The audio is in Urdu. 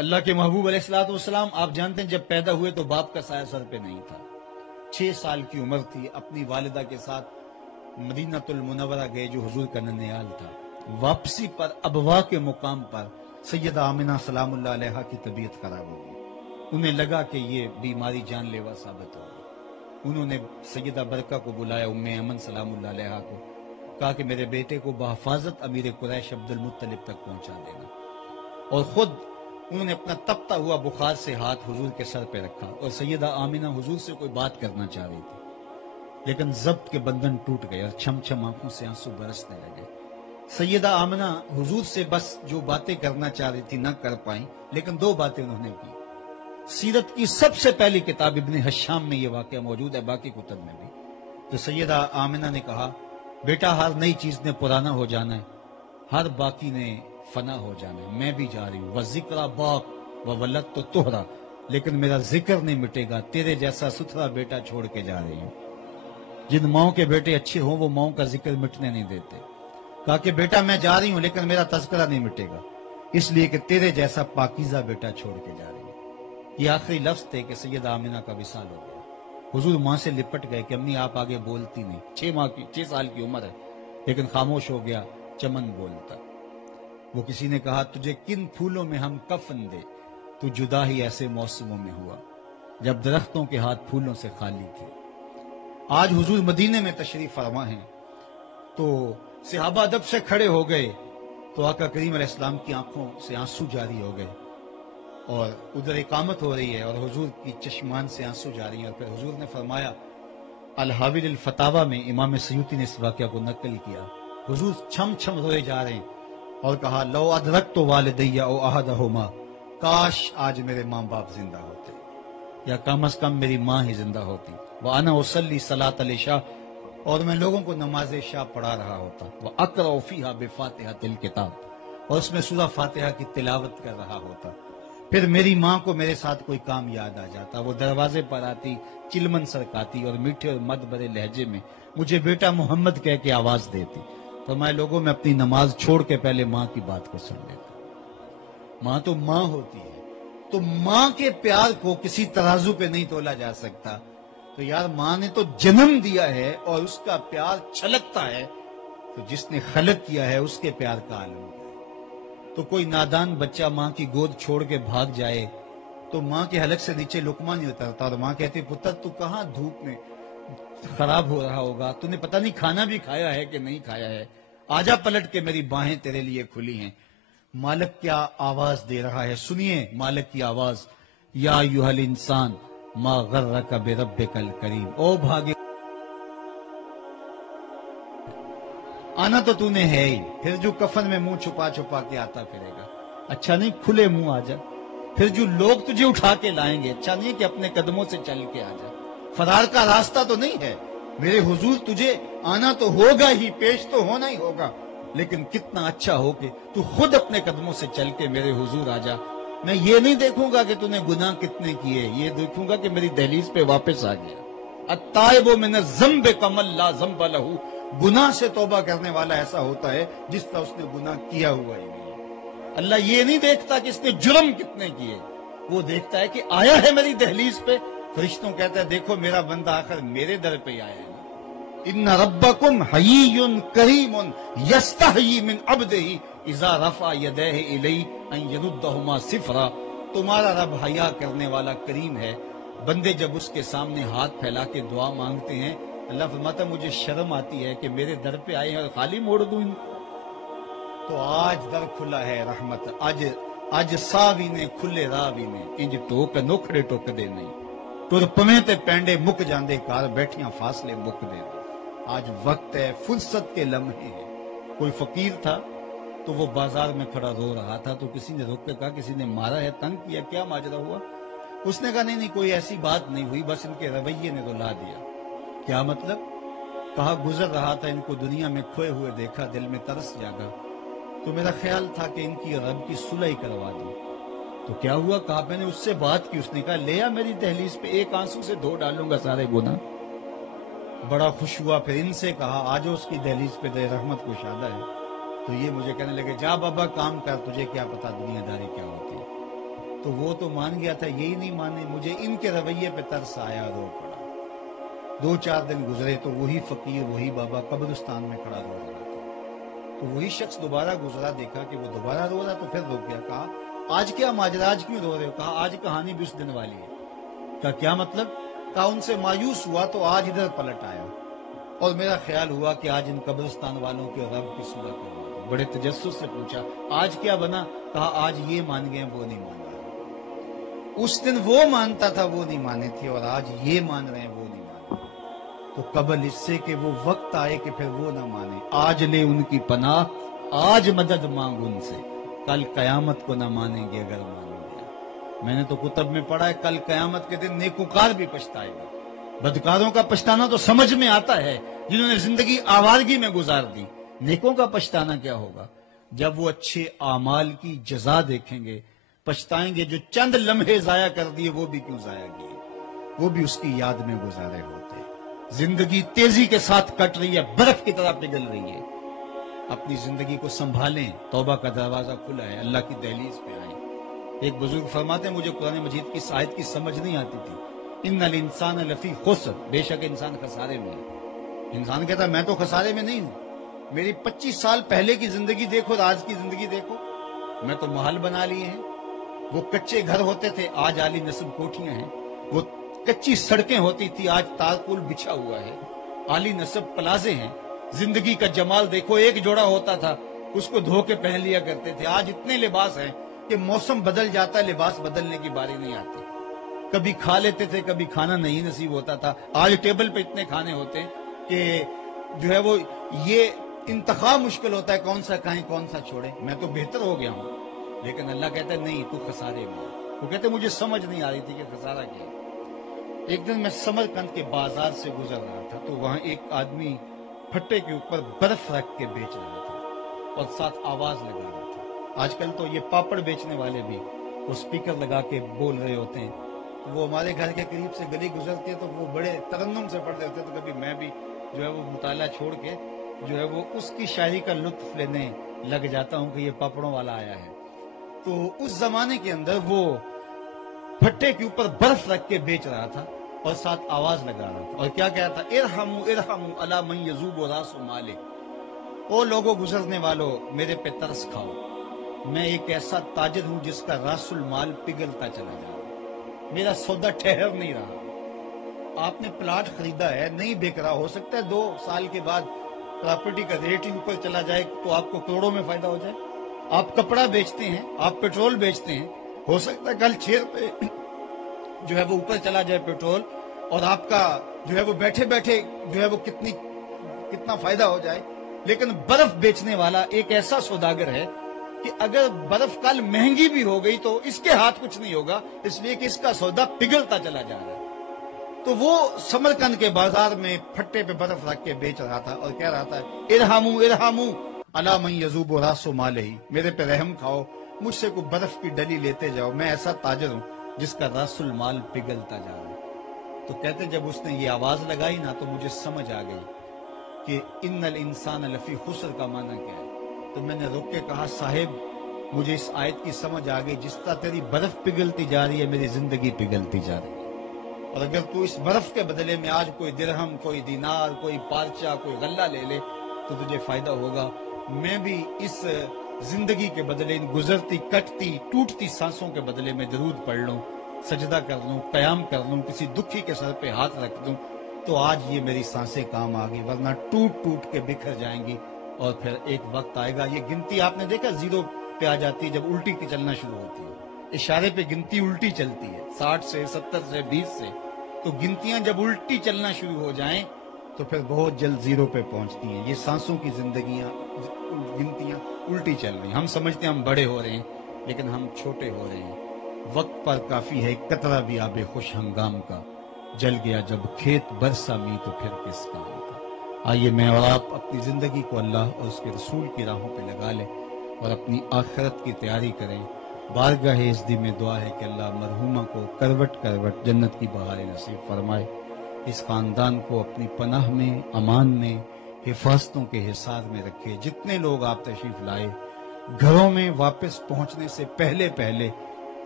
اللہ کے محبوب علیہ الصلوۃ والسلام آپ جانتے ہیں جب پیدا ہوئے تو باپ کا سایہ سر پہ نہیں تھا. 6 سال کی عمر تھی. اپنی والدہ کے ساتھ مدینہ المنورہ گئے جو حضور کا ننیال تھا. واپسی پر ابوا کے مقام پر سیدہ آمنہ سلام اللہ علیہا کی طبیعت خراب ہو گئی. انہیں لگا کہ یہ بیماری جان لیوا ثابت ہوگی. انہوں نے سیدہ برکہ کو بلایا، ام ایمن سلام اللہ علیہا کو، کہا کہ میرے بیٹے کو بحفاظت امیر قریش عبد المطلب تک پہنچا دینا. اور خود انہوں نے اپنا تپتا ہوا بخار سے ہاتھ حضور کے سر پہ رکھا. اور سیدہ آمنہ حضور سے کوئی بات کرنا چاہ رہی تھی، لیکن ضبط کے بندھن ٹوٹ گئے اور چھم چھم آنکھوں سے آنسو برسنے لگے. سیدہ آمنہ حضور سے بس جو باتیں کرنا چاہ رہی تھی نہ کر پائیں، لیکن 2 باتیں انہوں نے کی. سیرت کی سب سے پہلی کتاب ابن حشام میں یہ واقعہ موجود ہے، باقی کتب میں بھی. تو سیدہ آمنہ نے کہا بیٹا ہر نئی چیز نے پرانا ہو جانا ہے، ہر باقی نے فنا ہو جانا ہے. میں بھی جا رہی ہوں. وَذِكْرَ باق وَوَلَدْتُ طُهْرًا، لیکن میرا ذکر نہیں مٹے گا. تیرے جیسا ستھرا بیٹا چھوڑ کے جا رہی ہوں. جن ماؤں کے بیٹے اچھے ہوں وہ ماؤں کا ذکر مٹنے نہیں دیتے. کہا کہ بیٹا میں جا رہی ہوں لیکن میرا تذکرہ نہیں مٹے گا، اس لیے کہ تیرے جیسا پاکیزہ بیٹا چھوڑ کے جا رہی ہوں. یہ آخری لفظ تھے کہ سیدہ آمنہ کا وصال ہو گیا. حضور ماں سے لپٹ گئے کہ امی آپ آگے بولتی نہیں. 6 سال کی عمر ہے لیکن خاموش ہو گیا. چمن بولتا. وہ کسی نے کہا تجھے کن پھولوں میں ہم کفن دے، تو جدا ہی ایسے موسموں میں ہوا جب درختوں کے ہاتھ پھولوں سے خالی تھے. آج حضور مدینے میں تشریف فرما ہیں تو صحابہ ادب سے کھڑے ہو گئے تو آقا کریم علیہ السلام کی آنکھوں سے آنسو جاری ہو گئے اور ادھر اقامت ہو رہی ہے اور حضور کی چشمان سے آنسو جاری ہیں. اور پھر حضور نے فرمایا، الحاوی الفتاوی میں امام سیوطی نے اس واقعہ کو نقل کیا، حضور چھم چھم روئے جا رہے ہیں اور کہا لو ادرکت والدی او احدہما، کاش آج میرے ماں باپ زندہ ہوتے یا کم از کم میری ماں ہی زندہ ہوتی. وَأَنَا أُصَلِّي صَلَاةَ الْعِشَاء، اور میں لوگوں کو نماز عشاء پڑھا رہا ہوتا. وَأَقْرَأُ فِيهَا بِفَاتِحَةِ الْكِتَابِ، اور اس میں سورہ فاتحہ کی تلاوت کر رہا ہوتا. پھر میری ماں کو میرے ساتھ کوئی کام یاد آ جاتا. وہ دروازے پر آتی، چلمن سرکاتی اور میٹھے اور مد بھرے لہجے میں مجھے بیٹا محمد کہہ کے آواز دیتی. تو میں لوگوں میں اپنی نماز چھوڑ کے پہلے ماں کی بات کو سن لیتا. ماں تو ماں ہوتی ہے، تو ماں کے پیار کو کسی ترازو پہ نہیں تولا جا سکتا. تو یار ماں نے تو جنم دیا ہے اور اس کا پیار چھلکتا ہے، تو جس نے خلق کیا ہے اس کے پیار کا عالم ہے. تو کوئی نادان بچہ ماں کی گود چھوڑ کے بھاگ جائے تو ماں کے حلق سے نیچے لقمہ نہیں اترتا اور ماں کہتی پتر تو کہاں دھوپ میں خراب ہو رہا ہوگا، تو نے پتہ نہیں کھانا بھی کھایا ہے کہ نہیں کھایا ہے، آجا پلٹ کے میری باہیں تیرے لیے کھلی ہیں. مالک کیا آواز دے رہا ہے، سنیے مالک کی آواز. یا ایھا الانسان ما غرک بربک الکریم، او بھاگے آنا تو نے ہے ہی، پھر جو کفن میں منہ چھپا چھپا کے آتا پھرے گا. اچھا نہیں کھلے منہ آ جا. پھر جو لوگ تجھے اٹھا کے لائیں گے، اچھا نہیں کہ اپنے قدموں سے چل کے آ جا. فرار کا راستہ تو نہیں ہے میرے حضور، تجھے آنا تو ہوگا ہی، پیش تو ہونا ہی ہوگا، لیکن کتنا اچھا ہو کہ تو خود اپنے قدموں سے چل کے میرے حضور آ جا. میں یہ نہیں دیکھوں گا کہ تو نے گناہ کتنے کیے، یہ دیکھوں گا کہ میری دہلیز پہ واپس آ گیا. التائب من الذنب کمن لا ذنب لہ، گناہ سے توبہ کرنے والا ایسا ہوتا ہے جس طرح اس نے گناہ کیا ہوا ہی نہیں. اللہ یہ نہیں دیکھتا کہ اس نے جرم کتنے کیے، وہ دیکھتا ہے کہ آیا ہے میری دہلیز پہ. فرشتوں کہتا ہے دیکھو میرا بندہ آخر میرے در پہ آیا ہے. ان ربکم حیی کریم یستحیی من عبدہ اذا رفع یدیہ الیہ ان یردہما صفرا، تمہارا رب حیا کرنے والا کریم ہے. بندے جب اس کے سامنے ہاتھ پھیلا کے دعا مانگتے ہیں، اللہ فرماتا مجھے شرم آتی ہے کہ میرے در پہ آئے ہیں اور خالی موڑ دوں ان کو. تو آج در کھلا ہے رحمت، اج ساوی نے کھلے راوی نے انج ٹوک نوکھڑے ٹوک دے نہیں، تر پویں تے پینڈے مک جاندے کار بیٹھیاں فاصلے مک دے. آج وقت ہے، فرصت کے لمحے ہیں. کوئی فقیر تھا تو وہ بازار میں کھڑا رو رہا تھا، تو کسی نے روک کے کہا کسی نے مارا ہے، تنگ کیا، کیا ماجرا ہوا؟ اس نے کہا نہیں کوئی ایسی بات نہیں ہوئی، بس ان کے رویے نے رلا دیا. کیا مطلب؟ کہا گزر رہا تھا، ان کو دنیا میں کھوئے ہوئے دیکھا، دل میں ترس جاگا، تو میرا خیال تھا کہ ان کی رب کی صلح کروا دوں. تو کیا ہوا؟ کہا میں نے اس سے بات کی، اس نے کہا لے آ میری دہلیز پہ، ایک آنسو سے دھو ڈالوں گا سارے گناہ. بڑا خوش ہوا. پھر ان سے کہا آجو اس کی دہلیز پہ، دے رحمت کو شادہ ہے. تو یہ مجھے کہنے لگے جا بابا کام کر، تجھے کیا پتا دنیا داری کیا ہوتی ہے. تو وہ تو مان گیا تھا، یہی نہیں مانے، مجھے ان کے رویے پہ ترس آیا، رو پڑا۔ 2-4 دن گزرے تو وہی فقیر، وہی بابا قبرستان میں کھڑا رو رہا تھا۔ تو وہی شخص دوبارہ گزرا، دیکھا کہ وہ دوبارہ رو رہا، تو پھر رو گیا۔ کہا آج کیا ماجرا، آج کیوں رو رہے ہو؟ کہا آج کہانی بھی اس دن والی ہے۔ کہا کیا مطلب؟ کہا ان سے مایوس ہوا تو آج ادھر پلٹ آیا، اور میرا خیال ہوا کہ آج ان قبرستان والوں کے رب کی صورت کروا دوں۔ بڑے تجسس سے پوچھا آج کیا بنا؟ کہا آج یہ مان گئے، وہ نہیں مان رہے۔ اس دن وہ مانتا تھا، وہ نہیں مانے تھے، اور آج یہ مان رہے ہیں، وہ نہیں مان رہے۔ تو قبل اس سے کہ وہ وقت آئے کہ پھر وہ نہ مانے، آج لے ان کی پناہ، آج مدد مانگ ان سے، کل قیامت کو نہ مانیں گے اگر مان گیا۔ میں نے تو کتب میں پڑھا ہے کل قیامت کے دن نیکوکار بھی پچھتائے گا۔ بدکاروں کا پچھتانا تو سمجھ میں آتا ہے، جنہوں نے زندگی آوارگی میں گزار دی۔ نیکوں کا پچھتانا کیا ہوگا؟ جب وہ اچھے اعمال کی جزا دیکھیں گے، پچھتائیں گے جو چند لمحے ضائع کر دیے، وہ بھی کیوں ضائع کیے، وہ بھی اس کی یاد میں گزارے ہوتے۔ زندگی تیزی کے ساتھ کٹ رہی ہے، برف کی طرح پگھل رہی ہے۔ اپنی زندگی کو سنبھالیں، توبہ کا دروازہ کھلا ہے، اللہ کی دہلیز پہ آئیں۔ ایک بزرگ فرماتے ہیں مجھے قرآن مجید کی اس آیت کی سمجھ نہیں آتی تھی، ان الانسان لفی خسر، بے شک انسان خسارے میں ہے۔ انسان کہتا ہے میں تو خسارے میں نہیں ہوں، میری 25 سال پہلے کی زندگی دیکھو اور آج کی زندگی دیکھو، میں تو محل بنا لیے ہیں، وہ کچے گھر ہوتے تھے آج عالی نصب کوٹھیاں ہیں، وہ کچی سڑکیں ہوتی تھی آج تارکول بچھا ہوا ہے، عالی نصب پلازے ہیں۔ زندگی کا جمال دیکھو، ایک جوڑا ہوتا تھا اس کو دھو کے پہن لیا کرتے تھے، آج اتنے لباس ہیں کہ موسم بدل جاتا ہے، لباس بدلنے کی باری نہیں آتی۔ کبھی کھا لیتے تھے، کبھی کھانا نہیں نصیب ہوتا تھا، آج ٹیبل پہ اتنے کھانے ہوتے ہیں کہ جو ہے وہ یہ انتخاب مشکل ہوتا ہے کون سا کھائیں کون سا چھوڑیں۔ میں تو بہتر ہو گیا ہوں، لیکن اللہ کہتا ہے نہیں، تو خسارے میں۔ وہ کہتے مجھے سمجھ نہیں آ رہی تھی کہ خسارہ کیا ہے۔ ایک دن میں سمرقند کے بازار سے گزر رہا تھا تو وہاں ایک آدمی پھٹے کے اوپر برف رکھ کے بیچ رہا تھا اور ساتھ آواز لگا رہا تھا۔ آج کل تو یہ پاپڑ بیچنے والے بھی وہ سپیکر لگا کے بول رہے ہوتے ہیں، وہ ہمارے گھر کے قریب سے گلی گزرتی ہے تو وہ بڑے ترنم سے پڑھ رہے ہوتے ہیں، تو کبھی میں بھی جو ہے وہ مطالعہ چھوڑ کے جو ہے وہ اس کی شاعری کا لطف لینے لگ جاتا ہوں کہ یہ پاپڑوں والا آیا ہے۔ تو اس زمانے کے اندر وہ پھٹے کے اوپر برف رکھ کے بیچ رہا تھا اور ساتھ آواز لگا رہا تھا، اور کیا کہا تھا، ارحموا ارحموا علی من یذوب راس مالک، او لوگوں گزرنے والوں میرے پہ ترس کھاؤ، میں ایک ایسا تاجر ہوں جس کا راس المال پگھلتا چلا جا رہا، میرا سودا ٹھہر نہیں رہا۔ آپ نے پلاٹ خریدا ہے، نہیں بک رہا، ہو سکتا ہے 2 سال کے بعد پراپرٹی کا ریٹ ہی اوپر چلا جائے تو آپ کو کروڑوں میں فائدہ ہو جائے۔ آپ کپڑا بیچتے ہیں، آپ پیٹرول بیچتے ہیں، ہو سکتا ہے کل 6 روپے جو ہے وہ اوپر چلا جائے پیٹرول، اور آپ کا جو ہے وہ بیٹھے بیٹھے جو ہے وہ کتنا فائدہ ہو جائے۔ لیکن برف بیچنے والا ایک ایسا سوداگر ہے کہ اگر برف کل مہنگی بھی ہو گئی تو اس کے ہاتھ کچھ نہیں ہوگا، اس لیے کہ اس کا سودا پگھلتا چلا جا رہا ہے۔ تو وہ سمرقند کے بازار میں پھٹے پہ برف رکھ کے بیچ رہا تھا اور کہہ رہا تھا ارحموا ارحموا علی من یذوب راس مالہ، میرے پہ رحم کھاؤ، مجھ سے کوئی برف کی ڈلی لیتے جاؤ، میں ایسا تاجر ہوں جس کا راس المال پگھلتا جا رہا ہے۔ تو کہتے جب اس نے یہ آواز لگائی نا تو مجھے سمجھ آ گئی کہ ان الانسان لفی خسر کا معنی کیا ہے۔ تو میں نے رک کے کہا صاحب مجھے اس آیت کی سمجھ آ گئی، جس طرح تیری برف پگھلتی جا رہی ہے میری زندگی پگھلتی جا رہی ہے، اور اگر تو اس برف کے بدلے میں آج کوئی درہم، کوئی دینار، کوئی پارچہ، کوئی غلہ لے لے تو تجھے فائدہ ہوگا۔ میں بھی اس زندگی کے بدلے ان گزرتی کٹتی ٹوٹتی سانسوں کے بدلے میں درود پڑھ لوں، سجدہ کر لوں، قیام کر لوں، کسی دکھی کے سر پہ ہاتھ رکھ دوں تو آج یہ میری سانسیں کام آ گئی، ورنہ ٹوٹ ٹوٹ کے بکھر جائیں گی، اور پھر ایک وقت آئے گا۔ یہ گنتی آپ نے دیکھا 0 پہ آ جاتی ہے جب الٹی کی چلنا شروع ہوتی ہے، اشارے پہ گنتی الٹی چلتی ہے، 60 سے 70 سے 20 سے، تو گنتیاں جب الٹی چلنا شروع ہو جائیں تو پھر بہت جلد 0 پہ پہنچتی ہیں۔ یہ سانسوں کی گنتیاں الٹی چل رہی ہیں، ہم سمجھتے ہیں ہم بڑے ہو رہے ہیں لیکن ہم چھوٹے ہو رہے ہیں۔ وقت پر کافی ہے ایک قطرہ بھی آب خوش ہنگام کا، جل گیا جب کھیت برسا می تو پھر کس کام کا۔ آئیے میں اور آپ اپنی زندگی کو اللہ اور اس کے رسول کی راہوں پہ لگا لیں اور اپنی آخرت کی تیاری کریں۔ بارگاہ عزدی میں دعا ہے کہ اللہ مرحومہ کو کروٹ کروٹ جنت کی بہاریں نصیب فرمائے، اس خاندان کو اپنی پناہ میں، امان میں، حفاظتوں کے حصار میں رکھے۔ جتنے لوگ آپ تشریف لائے گھروں میں واپس پہنچنے سے پہلے